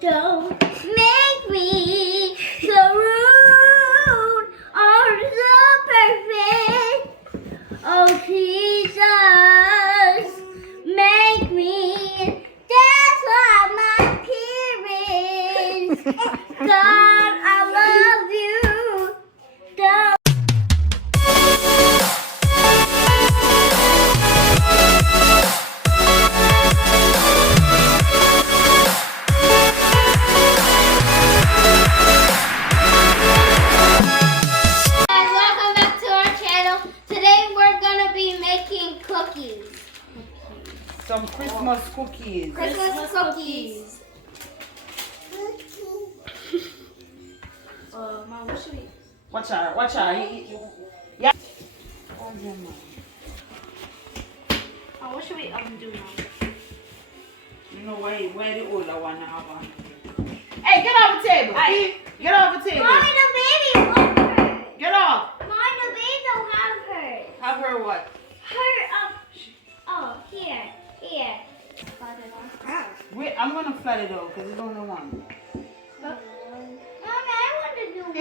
Don't make me so rude or so perfect. Oh, Jesus, make me just like my parents. God, I love you. Don't. Some Christmas cookies. Christmas cookies. Mom, what should we? Watch out. Yeah. Oh, what should we do now? You know where the older one now? Hey, get off the table. Hey. Get off the table. Mommy, the baby wants her. Get off. Mommy, the baby don't have her. Have her what? Her here. Wait, I'm gonna flat it out because it's only one. Mommy, I want to do one.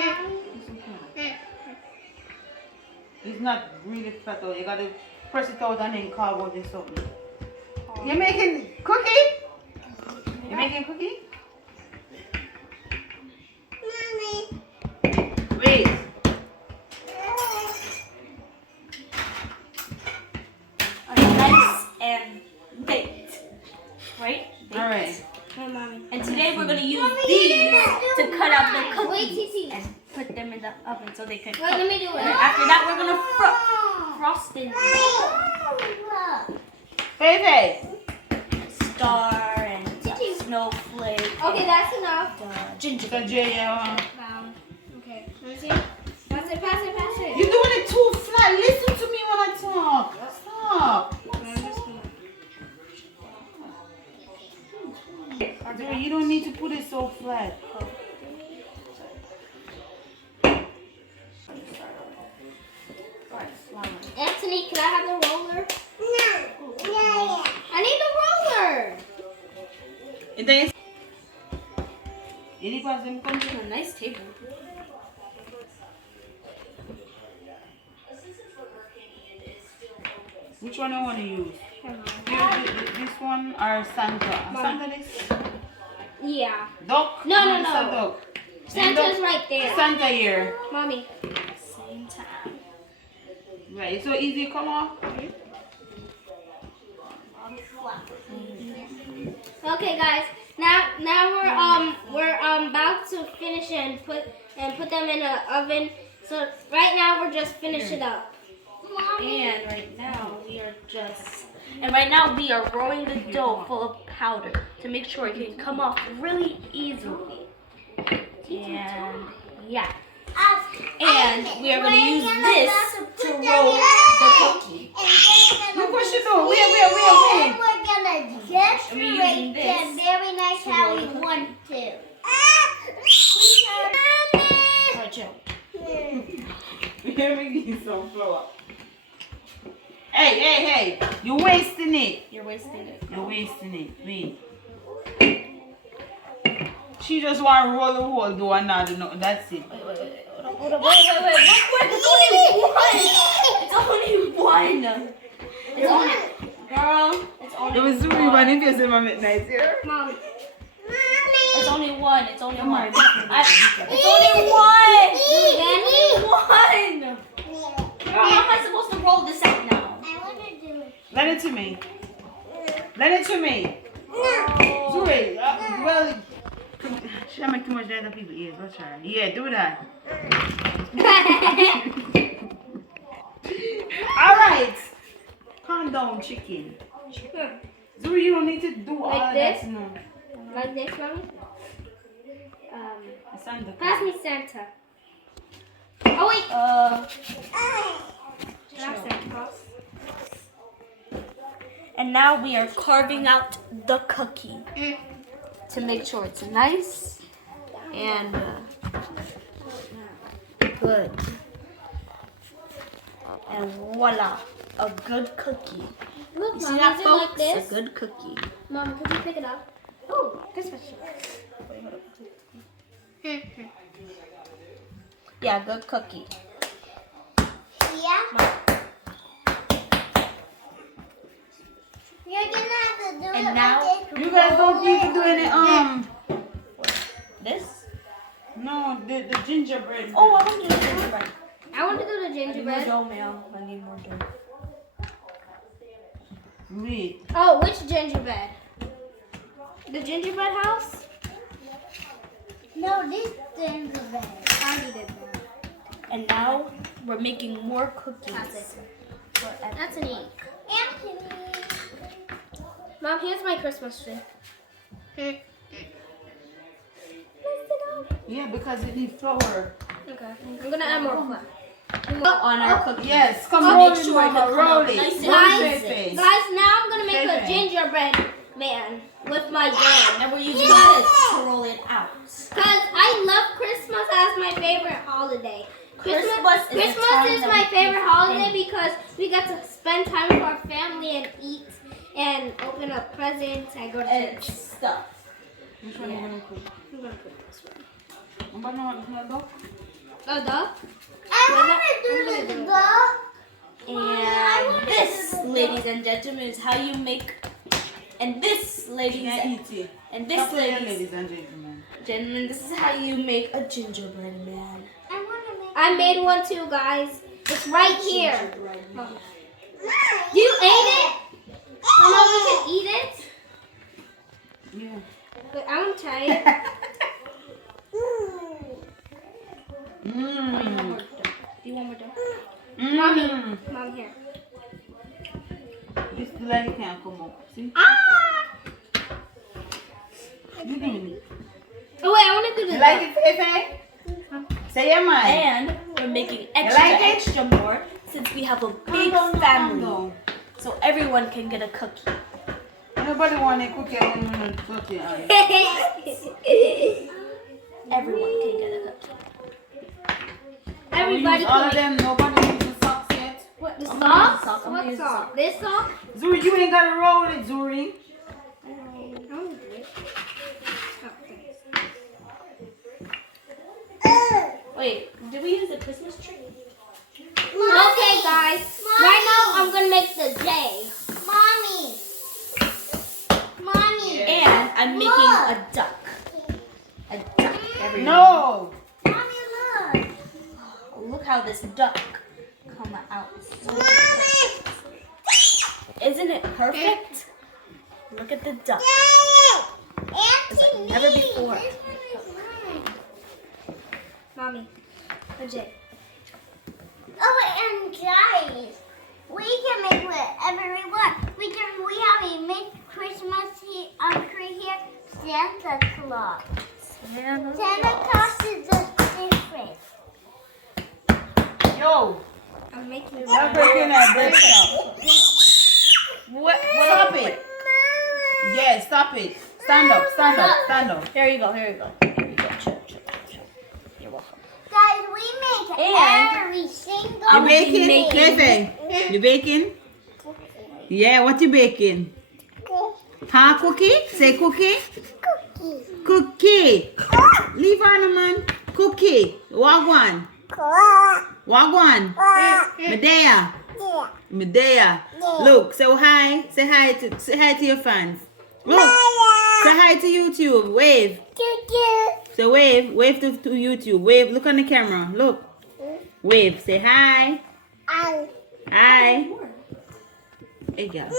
It's not really flat out. You gotta press it out and then carve out this something. You're making cookie? You're making cookie? Mommy. Wait. Nice and baked, right? Baked. All right. Hey, Mommy. And today we're gonna use these to cut out the Wait, cookies Titi. and put them in the oven so they can Wait, cook. let me do it. And then after that, we're gonna frost it, Baby. star and snowflake. Okay, that's enough. Ginger. So, yeah. Brown. Okay. Let me see. Pass it. You're doing it too flat. Listen to me when I talk. Stop. Dude, you don't need to put it so flat. Anthony, can I have the roller? No. I need the roller. And then any person come to A nice table. which one I want to use? This one or Santa? Santa this? Yeah. Duck? No. Duck. Santa's right there. Santa here. Mommy. Same time. Right, so easy come off? Okay, guys. Now we're about to finish and put them in an oven. So right now we're just finishing up. And right now we are rolling the dough full of powder to make sure it can come off really easily. And yeah. And we are going to use this to roll the cookie. Look what she doing. Wait. We're gonna decorate using them this very nice how we want to. Alright, chill. Let me give you some flour. Hey. You're wasting it. You're wasting it. Wait. She just want to roll the whole dough and not do nothing. That's it. Wait. Hold up. Wait. Real quick. It's only one. Girl, it's only It was really one. fun if you say my midnight here. Mommy. It's only one. It's only Come one. on. It's only one. One. Girl, how am I supposed to roll this out now? I want to do it. Lend it to me. Zuri, well, she make too much noise on people's ears. Watch her. Yeah, do that. All right. Calm down, chicken. Zuri, you don't need to do all Like of this? that. No. Like this, Mommy? Santa. Pass me Santa. Oh, wait. That's Santa. And now we are carving out the cookie to make sure it's nice and good. And voila, a good cookie. Look, You Mom, see that, is it like folks? this? A good cookie. Mom, could you pick it up? Ooh. Christmas tree. Wait, hold up. Yeah, good cookie. Yeah. You're gonna have to do And it now- like this. You guys don't need to do any This? no, the gingerbread. Oh, I want to do the gingerbread. I want to do the I need more gingerbread. dough, Mel. I need more dough. Wait. Oh, which gingerbread? The gingerbread house? No, this gingerbread. I already did that. And now we're making more cookies. That's it. Forever. That's an ink. Anthony. Mom, here's my Christmas tree. Yeah, because it needs flour. Okay. I'm gonna add more flour. On our cookies. Yes, come So roll make it, sure it Mama, can come roll out it. nice and Roll Guys, it. guys, now I'm gonna make a Pepe. gingerbread man with my jam. And we're using this to roll it out. Cause I love Christmas as my favorite holiday. Christmas is the time is that my we favorite give holiday in. because we get to spend time with our family and eat and open up presents and go to And church. stuff. Which one are you gonna cook? I'm gonna put this one. But no. Oh, duck? I want to do the duck. And this, ladies and gentlemen, is how you make. And this, ladies Can't eat it. and this, Stop playing, ladies ladies and gentlemen. gentlemen, this is how you make a gingerbread man. I want to make. I made one too, guys. It's right here. Gingerbread man. You ate it? So now we can eat it? Yeah. But I want to try it. Mmm. Do you want more dough? Mommy. Mom, here. This light can't come up. See? Ah! You doing it. Oh, wait, I want to do You this. like it, Pepe? Say your mind. And we're making extra, like it? extra more since we have a big family. So everyone can get a cookie. Nobody want a cookie and cookie on it. Everyone can get a cookie. Everybody Use all can of them. Nobody uses socks yet. What, the I'm gonna use sock? sock. I'm gonna What use sock? sock. This sock? Zuri, you ain't gotta roll it, Zuri. I want to do it. Oh, thanks. Wait, did we use the Christmas tree? Okay, guys. Right now, I'm going to make the J. Mommy. Mommy. And I'm making a duck. A duck, everyone. No. Mommy, look. Oh, look how this duck come out. So Mommy. Isn't it perfect? Look at the duck. It's like never before. Mommy, the J. Oh, and guys, we can make whatever we want. We have a mixed Christmas tree here. Santa Claus. Santa Claus is just different. Yo. I'm making it. Stop breaking that break stop. What? Stop it. Yeah, stop it. Stand up, stand up, stand up. Here you go, here you go. Here you go. Chill, chill, chill. You're welcome. Guys, we make And every single I You will be baking? making- Pepe, you baking? Yeah, what you baking? Huh, cookie? Say cookie? Cookie. Leave her no man. Cookie. Wagwan. Wagwan. Medea. Medea. Look, say hi. Say hi to your fans. Look. Say hi to YouTube. Wave. So wave to YouTube. Wave. Look on the camera. Look. Wave. Say hi. Hi. Hey, girl.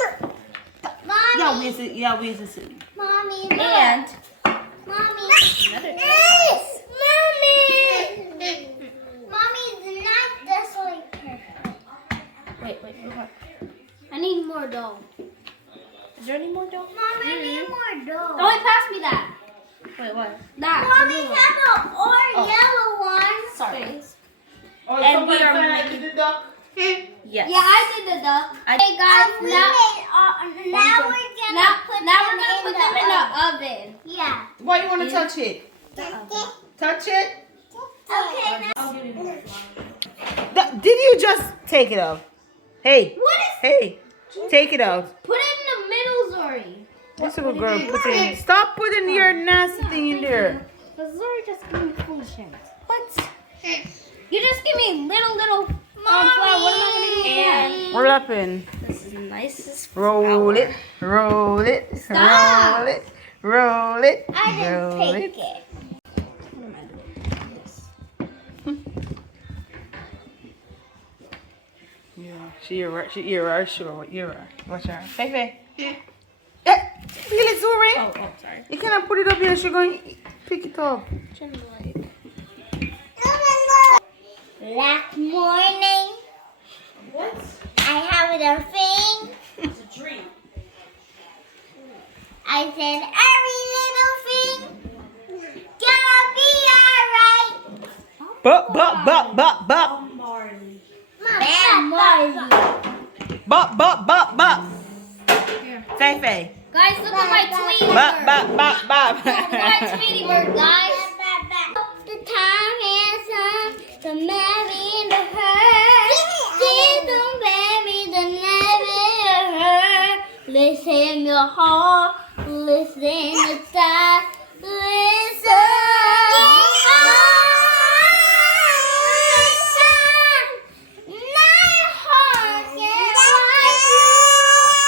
Mommy, Yeah, where's it? Mommy, look. And Mommy. another Yes, Mommy. Mommy, not this way perfect. wait, what? I need more dough. Is there any more dough? Mommy, I need more dough. Oh, wait, pass me that. Wait, what? That. Mommy, the blue one. have an or yellow one. Sorry. Oh, And somebody we are said I making- did the duck. Yes. Yeah, I did the duck. Okay, guys, We now made, now we're gonna put now them we're gonna put them in the oven. Yeah. Why you want to touch it? Touch it? Okay, now. I'll give you more. Did you just take it off? Hey. What is? Hey. Take it out. Put it in the middle, Zori. This little girl putting. Stop putting your nasty thing in there. But Zori just gave me foolish hands. What? You just give me little flour. What am I gonna do? What happened? This is nicest. Roll it, roll it, Stop. roll it, roll it, I didn't roll take it. it. Yeah, she right, sure what you are. Watch her. Fefe. Yeah. Feel it, Zuri. Oh, sorry. You cannot put it up here. She's going to pick it up. Last morning, What? I have a thing. It's a dream. I said every little thing gonna be alright. Bop. Marley. Bam, Marley. Bop. Fefe. Guys, look at my Tweety Bop. Look at my Tweety bird, guys. The time is up to marry the her. Didn't marry the never her. Listen your heart, listen the time, listen. My heart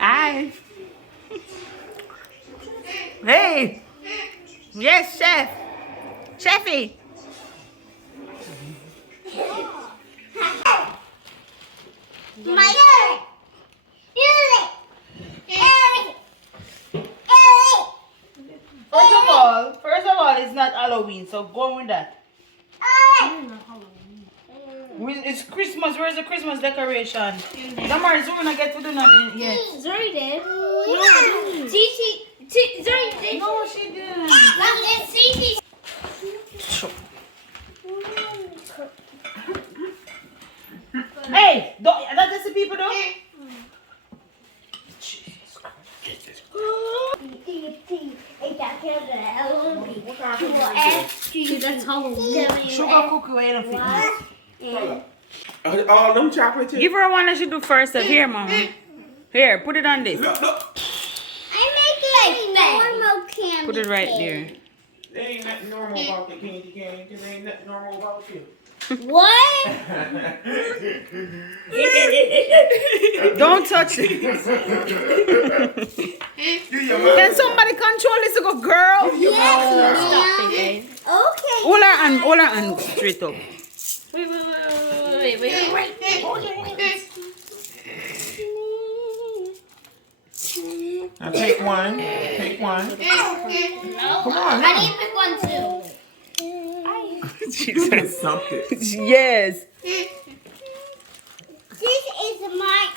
Aye. Hey. Yes, chef. Chefy. First of all, it's not Halloween, so go with that. It's Christmas. Where's the Christmas decoration? Don't worry, we're gonna get to do nothing yet. Zori did. No, Zori did. No, she didn't. It's Titi. Hey, that's the people do. That's Halloween. Sugar cookie way to fit. All them chocolate chips. Give her one that she do first. Here, mom. Here, put it on this. Look. I'm making normal candy. Put it right there. There ain't nothing normal about the candy cane, because there ain't nothing normal about you. What? Don't touch it. Do your mom. Can somebody control this little girl? Stop it, guys. Okay. Hold her hand straight up. Wait. Now take one. Take one. Come on I now. need to pick one too. Jesus. Something. Yes. This is my.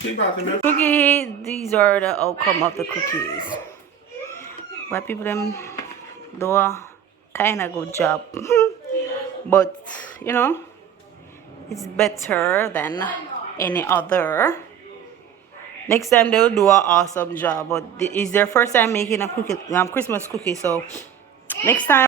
Keep out the milk. Cookie, these are the outcome of the cookies. But people them do a kind of good job. But, you know, it's better than any other. Next time they'll do an awesome job. But it's their first time making a cookie, Christmas cookie. So next time.